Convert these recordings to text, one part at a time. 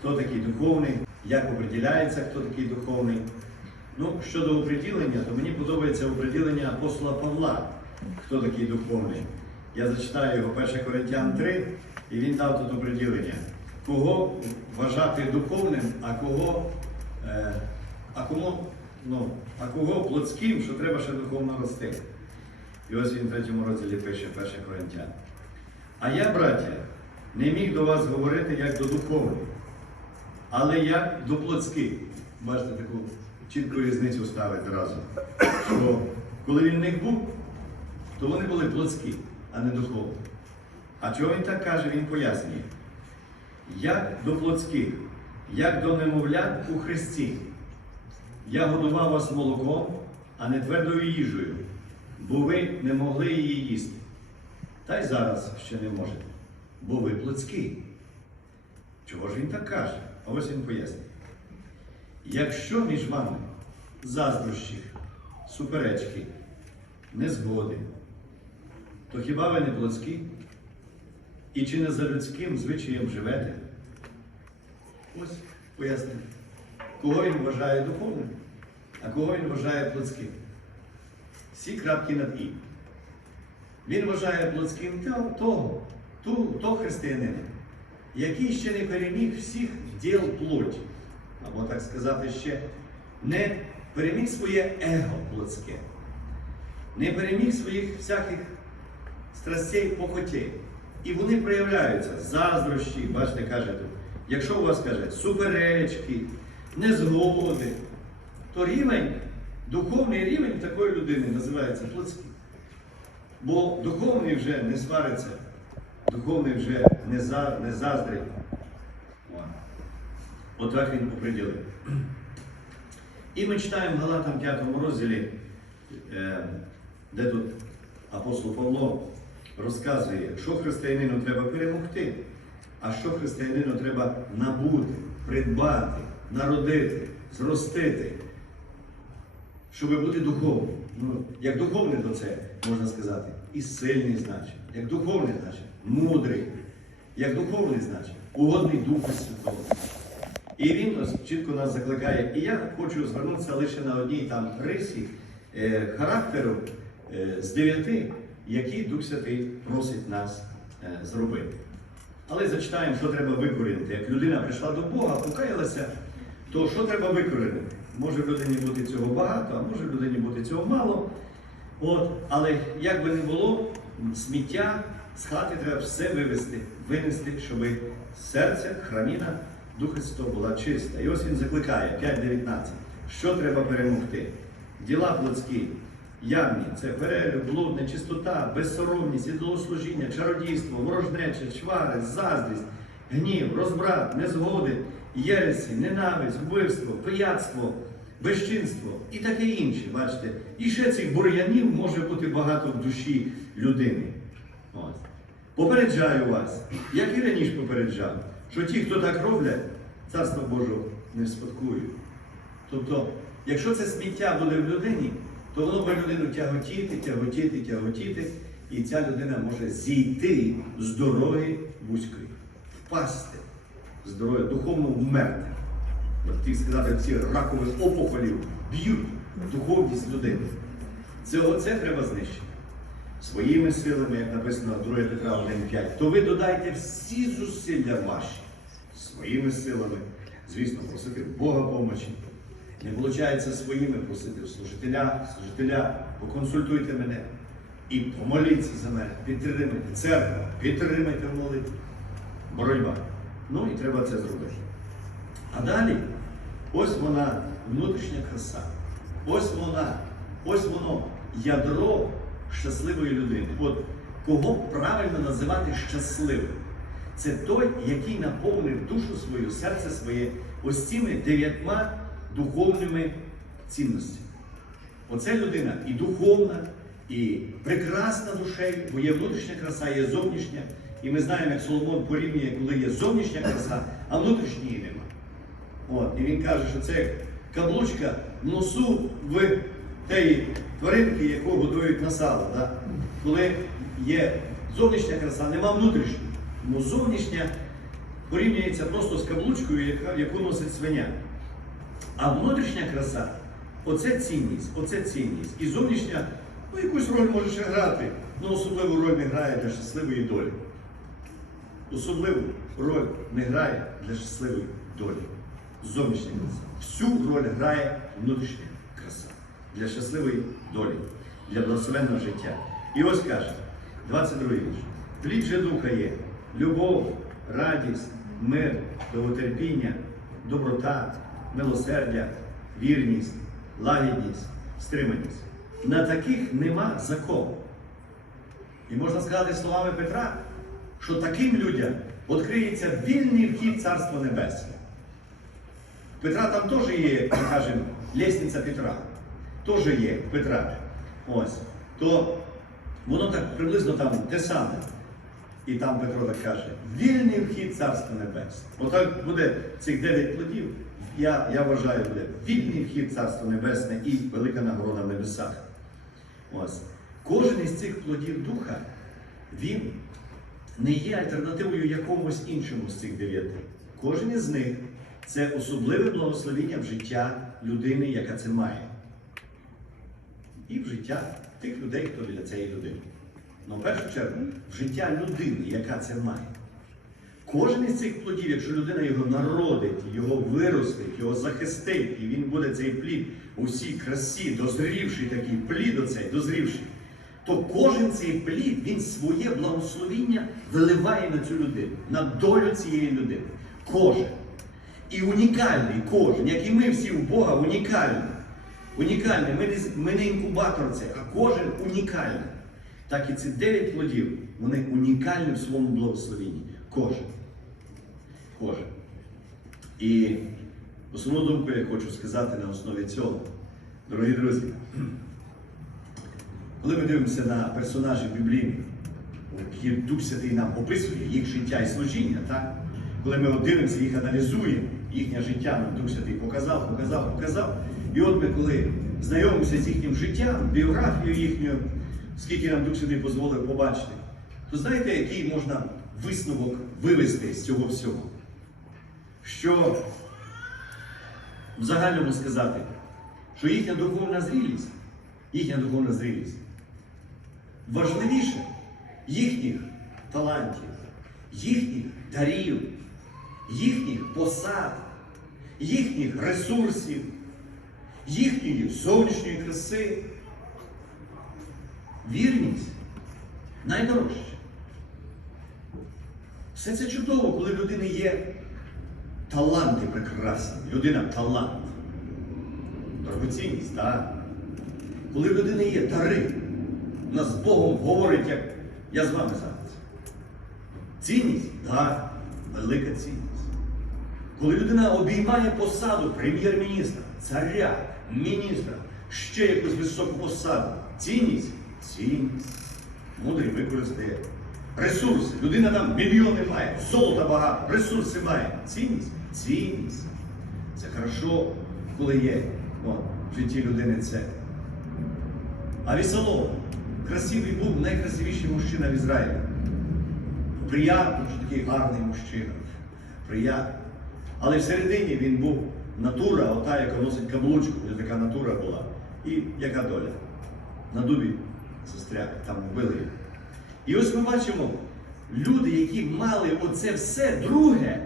хто такий духовний, як определяється, хто такий духовний. Ну, щодо оприділення, то мені подобається оприділення апостола Павла, хто такий духовний. Я зачитаю його 1 Коринтян 3, і він дав тут оприділення. Кого вважати духовним, а кого, е, а кому, ну, а кого плотським, що треба ще духовно рости. І ось він в третьому розділі пише 1 Коринтян. А я, браття, не міг до вас говорити як до духовних, але як до плотських. Бачите, таку чітку різницю ставити разом. Що коли він в них був, то вони були плотські, а не духовні. А чого він так каже, він пояснює. Як до плотських, як до немовлят у Христі. Я годував вас молоком, а не твердою їжею, бо ви не могли її їсти. Та й зараз ще не можете, бо ви плотські. Чого ж він так каже? А ось він пояснює. Якщо між вами заздрощі, суперечки, незгоди, то хіба ви не плотські? І чи не за людським звичаєм живете? Ось пояснення. Кого він вважає духовним, а кого він вважає плотським? Всі крапки над і. Він вважає плотським того, того, того християнина, який ще не переміг всіх діл плоті, або так сказати, ще не переміг своє его плотське, не переміг своїх всяких страстей похотей. І вони проявляються заздрощі, бачите, каже тут. Якщо у вас каже суперечки, незгоди, то рівень, духовний рівень такої людини називається плотський. Бо духовний вже не свариться, духовний вже не, за, не заздрить. Отак він оприділив. І ми читаємо в Галатам 5 розділі, е, де тут апостол Павло розказує, що християнину треба перемогти, а що християнину треба набути, придбати, народити, зростити, щоб бути духовним. Ну, як духовний, то це можна сказати, і сильний, значить, як духовний, значить, мудрий, як духовний, значить, угодний Духу Святого. І він чітко нас закликає. І я хочу звернутися лише на одній там рисі е, характеру е, з дев'яти, які Дух Святий просить нас е, зробити. Але зачитаємо, що треба викорінити. Як людина прийшла до Бога, покаялася, то що треба викорінити? Може в людині бути цього багато, а може в людині бути цього мало. От, але як би не було, сміття з хати треба все вивезти, винести, щоб серце, храміна Духа Святого була чиста. І ось він закликає 5.19. Що треба перемогти? Діла плотські, явні, це перелюб, блуд, нечистота, безсоромність, ідолослужіння, чародійство, ворожнече, чвари, заздрість, гнів, розбрат, незгоди, єресі, ненависть, вбивство, пияцтво, безчинство і таке інше. Бачите? І ще цих бур'янів може бути багато в душі людини. Попереджаю вас, як і раніше попереджав, що ті, хто так роблять, царство Божого не спадкують. Тобто, якщо це сміття буде в людині, то воно буде людину тяготіти, тяготіти, тяготіти, і ця людина може зійти з дороги вузької, впасти з дороги, духовно вмерти. От тих сказати, всі ракові опухолів б'ють духовність людини. Це оце треба знищити. Своїми силами, як написано 2 Петра 1,5, то ви додайте всі зусилля ваші своїми силами, звісно, просити Бога помочі. Не виходить своїми просити служителя, служителя, поконсультуйте мене і помоліться за мене, підтримайте церкву, підтримайте в молитві. Боротьба. Ну і треба це зробити. А далі, ось вона внутрішня краса. Ось вона, ось воно ядро щасливої людини. От кого правильно називати щасливим? Це той, який наповнив душу свою, серце своє ось цими дев'ятьма духовними цінностями. Оце людина і духовна, і прекрасна душею, бо є внутрішня краса, є зовнішня. І ми знаємо, як Соломон порівнює, коли є зовнішня краса, а внутрішньої нема. От, і він каже, що це каблучка носу в тієї тваринки, яку годують на сало. Да? Коли є зовнішня краса, нема внутрішньої. Ну зовнішня порівнюється просто з каблучкою, яку носить свиня. А внутрішня краса оце цінність, оце цінність. І зовнішня, ну якусь роль може грати, але особливу роль не грає для щасливої долі. Особливу роль не грає для щасливої долі. Зовнішня краса. Всю роль грає внутрішня для щасливої долі, для благословенного життя. І ось каже, 22 вірш. Плід же духа є любов, радість, мир, довготерпіння, доброта, милосердя, вірність, лагідність, стриманість. На таких нема закону. І можна сказати словами Петра, що таким людям відкриється вільний вхід Царства Небесне. Петра там теж є, ми кажемо, лісниця Петра. Теж є Петра. Ось. То воно так приблизно там те саме. І там Петро так каже: вільний вхід Царства Небесне. Отак буде цих дев'ять плодів. Я, я вважаю, буде вільний вхід Царства Небесне і велика нагорода в небесах. Ось. Кожен із цих плодів духа, він не є альтернативою якомусь іншому з цих дев'яти. Кожен із них це особливе благословіння в життя людини, яка це має. І в життя тих людей, хто біля цієї людини. Ну, в першу чергу, в життя людини, яка це має. Кожен із цих плодів, якщо людина його народить, його виростить, його захистить, і він буде цей плід у всій красі, дозрівший такий плід оцей, дозрівший, то кожен цей плід, він своє благословіння виливає на цю людину, на долю цієї людини. Кожен. І унікальний кожен, як і ми всі у Бога, унікальні. Унікальний. Ми не, ми не інкубатор це, а кожен унікальний. Так і ці дев'ять плодів, вони унікальні в своєму благословенні. Кожен. Кожен. І основну думку я хочу сказати на основі цього. Дорогі друзі, коли ми дивимося на персонажів біблійних, які Дух Святий нам описує їх життя і служіння, так? коли ми дивимося, їх аналізуємо, їхнє життя нам Дух Святий показав, показав, показав. І от ми, коли знайомимося з їхнім життям, біографією їхньою, скільки нам Дух Святий дозволив побачити, то знаєте, який можна висновок вивести з цього всього? Що в загальному сказати, що їхня духовна зрілість, їхня духовна зрілість важливіше їхніх талантів, їхніх дарів, їхніх посад, їхніх ресурсів, їхньої зовнішньої краси. Вірність найдорожче. Все це чудово, коли в людини є таланти прекрасні. Людина талант. Дорогоцінність, так? Коли в людини є дари, вона з Богом говорить, як я з вами зараз. Цінність? Так, велика цінність. Коли людина обіймає посаду прем'єр-міністра, царя, міністра, ще якусь високу посаду. Цінність? Цінність. Мудрий використає. Ресурси. Людина там мільйони має, золота багато, ресурси має. Цінність? Цінність. Це хорошо, коли є о, в житті людини це. А Вісолом, красивий був найкрасивіший мужчина в Ізраїлі. Приятно, що такий гарний мужчина. Приятно. Але всередині він був натура, ота, яка носить каблучку, вже така натура була. І яка доля? На дубі застряг, там вбили. І ось ми бачимо люди, які мали оце все друге,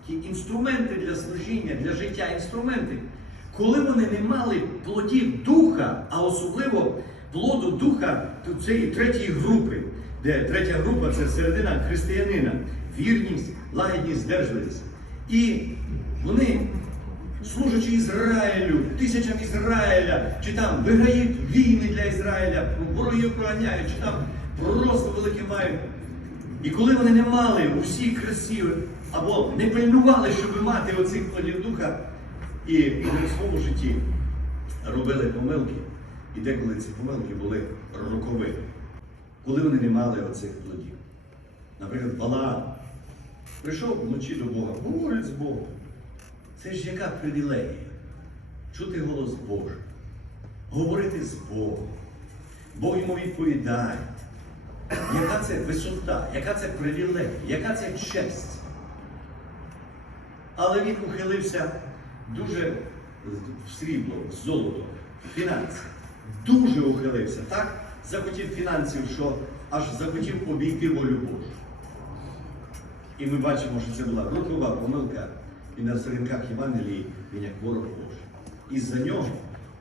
такі інструменти для служіння, для життя, інструменти. Коли вони не мали плодів духа, а особливо плоду духа цієї третьої групи, де третя група це середина християнина, вірність, лагідність, здержливість. І вони, служачи Ізраїлю, тисячам Ізраїля, чи там виграють війни для Ізраїля, ворогів проганяють, чи там просто великі мають. І коли вони не мали у всій або не пильнували, щоб мати оцих плодів духа, і в своєму житті робили помилки, і деколи ці помилки були роковими, коли вони не мали оцих плодів. Наприклад, Балаам прийшов вночі до Бога, говорить з Богом. Це ж яка привілегія? Чути голос Божий, говорити з Богом. Бог йому відповідає. Яка це висота, яка це привілегія, яка це честь? Але він ухилився дуже в срібло, в золото, в фінанси. Дуже ухилився, так? Захотів фінансів, що аж захотів обійти волю Божу. І ми бачимо, що це була рокова помилка. І на сторінках Євангелії він як ворог Божий. І за нього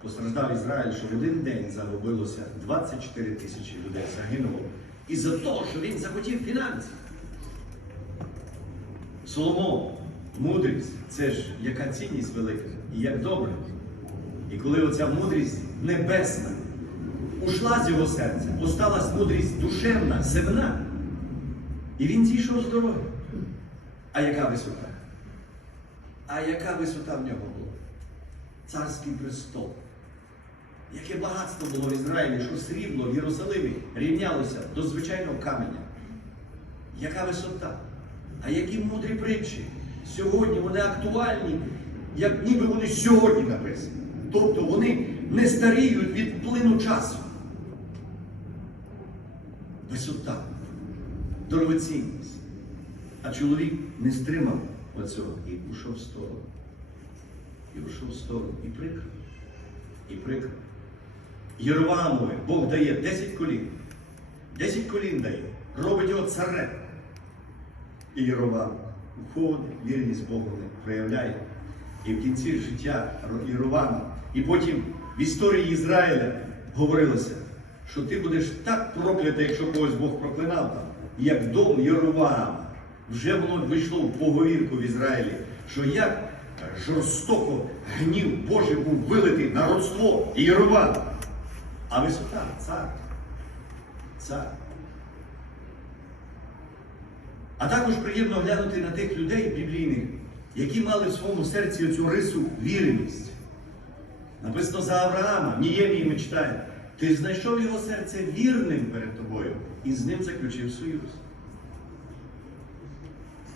постраждав Ізраїль, що в один день загубилося 24 тисячі людей загинуло. І за те, що він захотів фінансів. Соломон, мудрість, це ж яка цінність велика і як добре. І коли оця мудрість небесна ушла з його серця, осталась мудрість душевна, земна, і він зійшов з дороги. А яка висота? А яка висота в нього була? Царський престол. Яке багатство було в Ізраїлі, що срібло в Єрусалимі рівнялося до звичайного каменя. Яка висота? А які мудрі притчі? Сьогодні вони актуальні, як ніби вони сьогодні написані. Тобто вони не старіють від плину часу. Висота, дорогоцінність. А чоловік не стримав оцього і ушов в сторону. І ушов в сторону. І прикро. І прикро. Єровамове Бог дає 10 колін. 10 колін дає. Робить його царем. І Єровам уходить, вірність Богу не проявляє. І в кінці життя Єровама, і потім в історії Ізраїля говорилося, що ти будеш так проклятий, якщо когось Бог проклинав як дом Єровама. Вже воно вийшло в поговірку в Ізраїлі, що як жорстоко гнів Божий був вилитий на родство і Єровам. А висота цар. Цар. А також приємно глянути на тих людей біблійних, які мали в своєму серці оцю рису віреність. Написано за Авраама, Ніємії ми читаємо. Ти знайшов його серце вірним перед тобою і з ним заключив союз.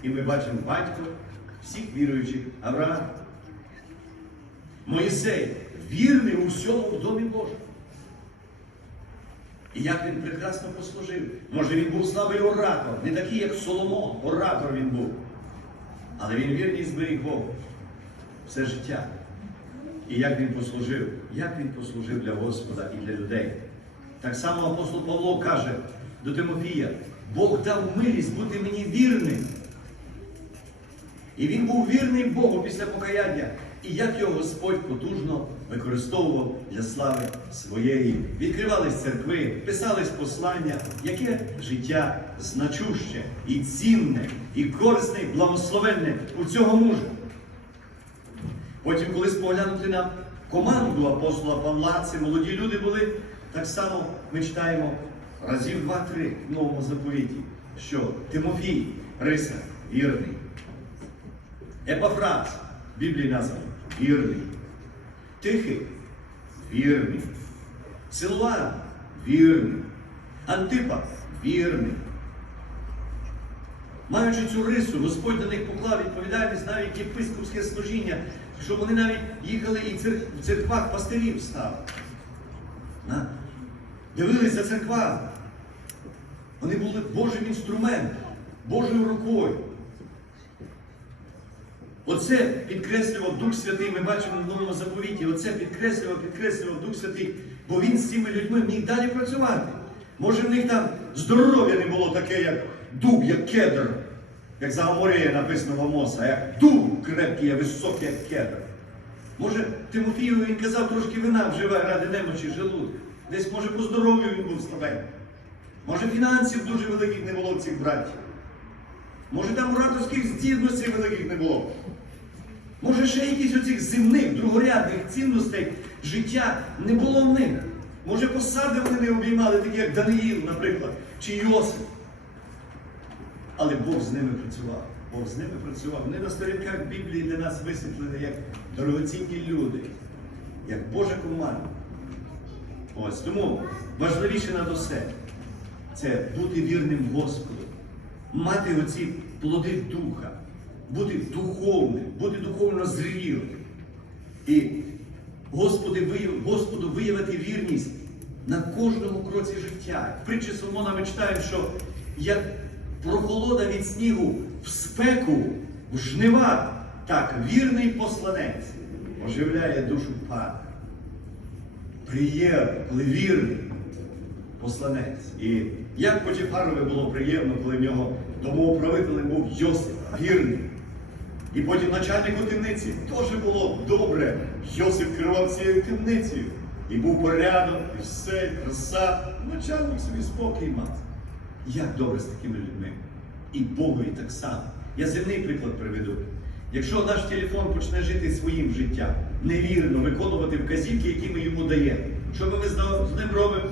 І ми бачимо батько всіх віруючих Авраам. Моїсей вірний у всьому в домі Божому. І як він прекрасно послужив. Може він був слабий оратор, не такий, як Соломон, оратор він був. Але він вірність зберіг Богу все життя. І як він послужив, як він послужив для Господа і для людей. Так само апостол Павло каже до Тимофія, Бог дав милість бути мені вірним. І він був вірний Богу після покаяння. І як його Господь потужно використовував для слави своєї. Відкривались церкви, писались послання, яке життя значуще і цінне, і корисне, і благословенне у цього мужа. Потім, коли споглянути на команду апостола Павла, ці молоді люди були, так само ми читаємо разів два-три в новому заповіті, що Тимофій, Риса, вірний. Епафраз, в Біблії названий, вірний. Тихий, вірний. Силуан, вірний. Антипа, вірний. Маючи цю рису, Господь на них поклав відповідальність навіть єпископське служіння, щоб вони навіть їхали і в церквах пастирів стали. За церквами. Вони були Божим інструментом, Божою рукою. Оце підкреслював Дух Святий, ми бачимо в новому заповіті. Оце підкреслював, підкреслював Дух Святий, бо він з цими людьми міг далі працювати. Може, в них там здоров'я не було таке, як дуб, як кедр, як за Аморея написано в Амоса, як дуб крепкий, а високий, як кедр. Може, Тимофію він казав, трошки вина вживай ради немочі желудка. Десь, може, по здоров'ю він був слабенький. Може, фінансів дуже великих не було в цих братів. Може, там ораторських здібностей великих не було. Може, ще якісь оцих земних, другорядних цінностей життя не було в них. Може, посади вони не обіймали, такі як Даниїл, наприклад, чи Йосип. Але Бог з ними працював. Бог з ними працював. Вони на сторінках Біблії для нас висвітлені як дорогоцінні люди, як Божа команда. Ось тому важливіше над усе це бути вірним Господу, мати оці плоди духа, бути духовним, бути духовно зрілим. І Господу виявити вірність на кожному кроці життя. В притчі Соломона ми читаємо, що як прохолода від снігу в спеку, в жнива, Так, вірний посланець оживляє душу пана. Приємно, коли вірний посланець. І як Потіфарові було приємно, коли в нього домоуправителем був Йосип, вірний. І потім начальнику темниці теж було добре. Йосип керував цією темницею. І був порядок, і все, і краса. Начальник собі спокій мав. Як добре з такими людьми. І Богові так само. Я земний приклад приведу. Якщо наш телефон почне жити своїм життям, невірно виконувати вказівки, які ми йому даємо, що ми з ним робимо?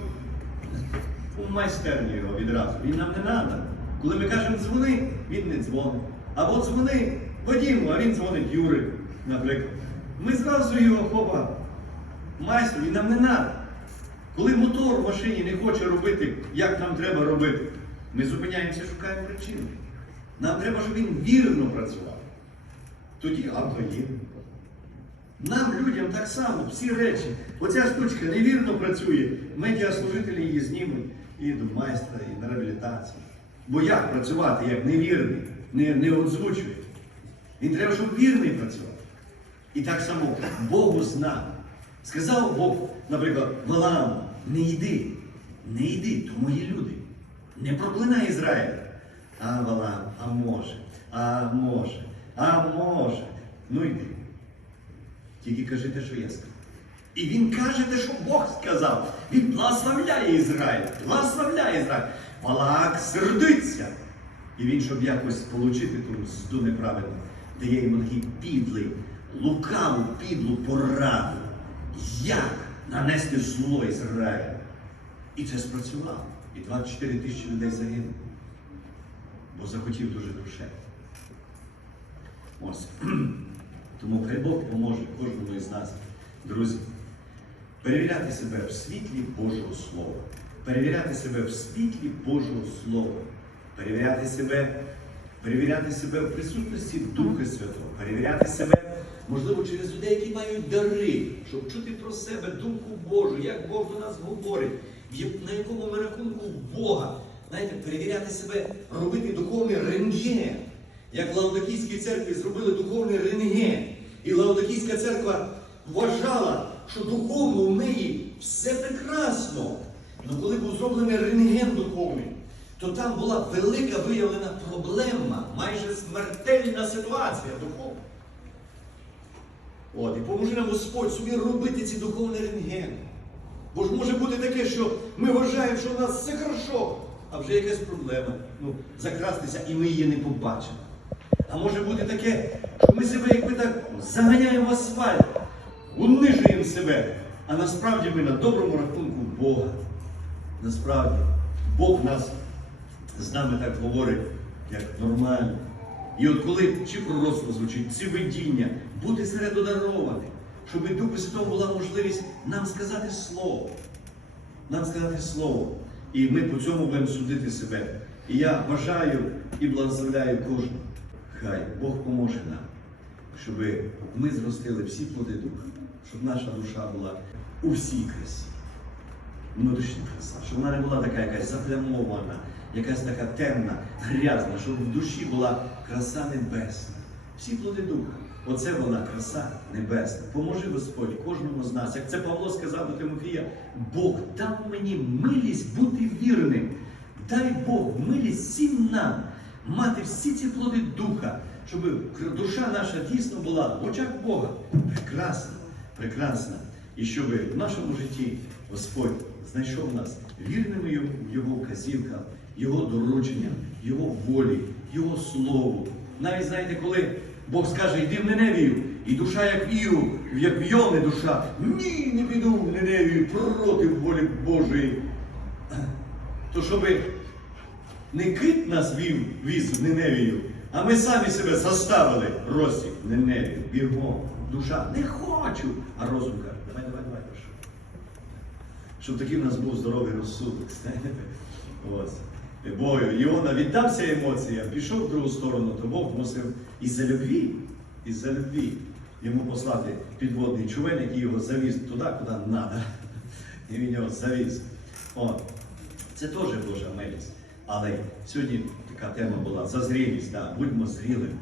У майстерню його відразу. Він нам не треба. Коли ми кажемо дзвони, він не дзвонить. Або дзвони Вадиму, а він дзвонить Юри, наприклад. Ми зразу його хопа. Майстру, він нам не треба. Коли мотор в машині не хоче робити, як нам треба робити, ми зупиняємося, шукаємо причину. Нам треба, щоб він вірно працював. Тоді авто є. Нам, людям, так само, всі речі. Оця штучка невірно працює. Медіаслужителі її знімуть і до майстра, і на реабілітацію. Бо як працювати, як невірний, не, не озвучує. Він треба, щоб вірний працював. І так само Богу знав. Сказав Бог, наприклад, Валааму, не йди, не йди, то мої люди. Не проклинай Ізраїль. А Валаам, а може, а може, а може. Ну йди. Тільки кажи те, що я сказав. І він каже те, що Бог сказав. Він благословляє Ізраїль, благословляє Ізраїль. Валаак сердиться. І він, щоб якось отримати ту мзду неправильну, дає йому такий підлий, лукаву, підлу пораду. Як нанести зло Ізраїлю? І це спрацювало. І 24 тисячі людей загинуло. Бо захотів дуже душе. Ось. Тому хай Бог поможе кожному із нас, друзі, перевіряти себе в світлі Божого Слова, перевіряти себе в світлі Божого Слова, перевіряти себе, перевіряти себе в присутності Духа Святого, перевіряти себе, можливо, через людей, які мають дари, щоб чути про себе думку Божу, як Бог до нас говорить, на якому ми рахунку Бога. Знаєте, перевіряти себе, робити духовний рентген. Як Лаодикійській церкві зробили духовний рентген. І Лаодикійська церква вважала, що духовно в неї все прекрасно. Але коли був зроблений рентген духовний, то там була велика виявлена проблема, майже смертельна ситуація духовна. От, і поможе нам Господь собі робити ці духовні рентгени. Бо ж може бути таке, що ми вважаємо, що в нас все хорошо, а вже якась проблема. Ну, закрастися, і ми її не побачимо. А може бути таке, що ми себе якби так заганяємо асфальт, унижуємо себе. А насправді ми на доброму рахунку Бога. Насправді, Бог нас з нами так говорить, як нормально. І от коли чи пророцтво звучить, ці видіння, бути серед одарованих, щоб Духу Святому була можливість нам сказати слово. Нам сказати слово. І ми по цьому будемо судити себе. І я бажаю і благословляю кожного. Хай Бог поможе нам, щоб ми зростили всі плоди духа, щоб наша душа була у всій красі. Внутрішня краса, щоб вона не була така якась заплямована, якась така темна, грязна, щоб в душі була краса небесна. Всі плоди духа. Оце вона краса небесна. Поможи Господь кожному з нас. Як це Павло сказав до Тимофія, Бог дав мені милість бути вірним. Дай Бог милість всім нам мати всі ці плоди духа, щоб душа наша дійсно була в очах Бога прекрасна, прекрасна. І щоб в нашому житті Господь знайшов нас вірними Йому- Його вказівкам, Його дорученням, Його волі, Його слову. Навіть знаєте, коли Бог скаже, йди в Неневію, і душа, як віру, як в Йони душа, ні, не піду в Неневію проти волі Божої. То щоби не кит нас вів, віз в Неневію, а ми самі себе заставили розсік в Неневію, бігом. Душа не хочу, а розум каже, давай, давай, давай, прошу. Щоб такий в нас був здоровий розсудок. Ось. Бо Іона віддався емоціям, пішов в другу сторону, то Бог мусив із-за любві, із-за любві йому послати підводний човен, який його завіз туди, куди треба. І він його завіз. От. Це теж Божа милість. Але сьогодні така тема була за зрілість, да, будьмо зрілими.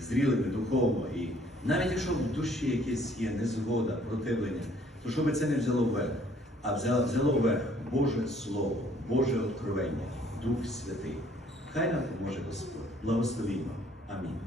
зрілими духовно. І навіть якщо в душі якесь є незгода, противлення, то щоб це не взяло вверх, а взяло, вверх Боже Слово, Боже откровення, Дух Святий. Хай нам поможе Господь. Благословімо. Амінь.